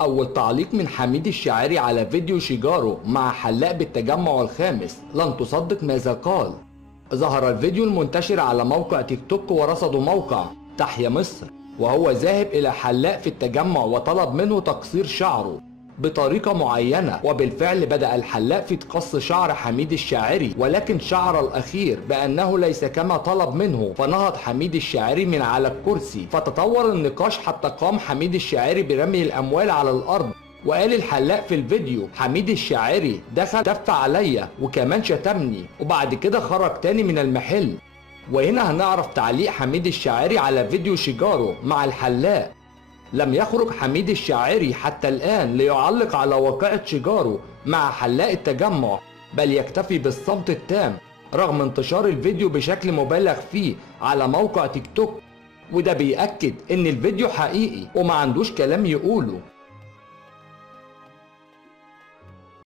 أول تعليق من حميد الشاعري على فيديو شيجارو مع حلاق بالتجمع الخامس، لن تصدق ماذا قال. ظهر الفيديو المنتشر على موقع تيك توك ورصده موقع تحيا مصر، وهو ذاهب إلى حلاق في التجمع وطلب منه تقصير شعره بطريقة معينة، وبالفعل بدأ الحلاق في قص شعر حميد الشاعري، ولكن شعر الأخير بأنه ليس كما طلب منه، فنهض حميد الشاعري من على الكرسي، فتطور النقاش حتى قام حميد الشاعري برمي الأموال على الأرض. وقال الحلاق في الفيديو: حميد الشاعري دخل دف عليا وكمان شتمني، وبعد كده خرج تاني من المحل. وهنا هنعرف تعليق حميد الشاعري على فيديو شيجارو مع الحلاق. لم يخرج حميد الشاعري حتى الآن ليعلق على واقعة شيجارو مع حلاق التجمع، بل يكتفي بالصمت التام رغم انتشار الفيديو بشكل مبالغ فيه على موقع تيك توك، وده بيأكد ان الفيديو حقيقي وما عندوش كلام يقوله.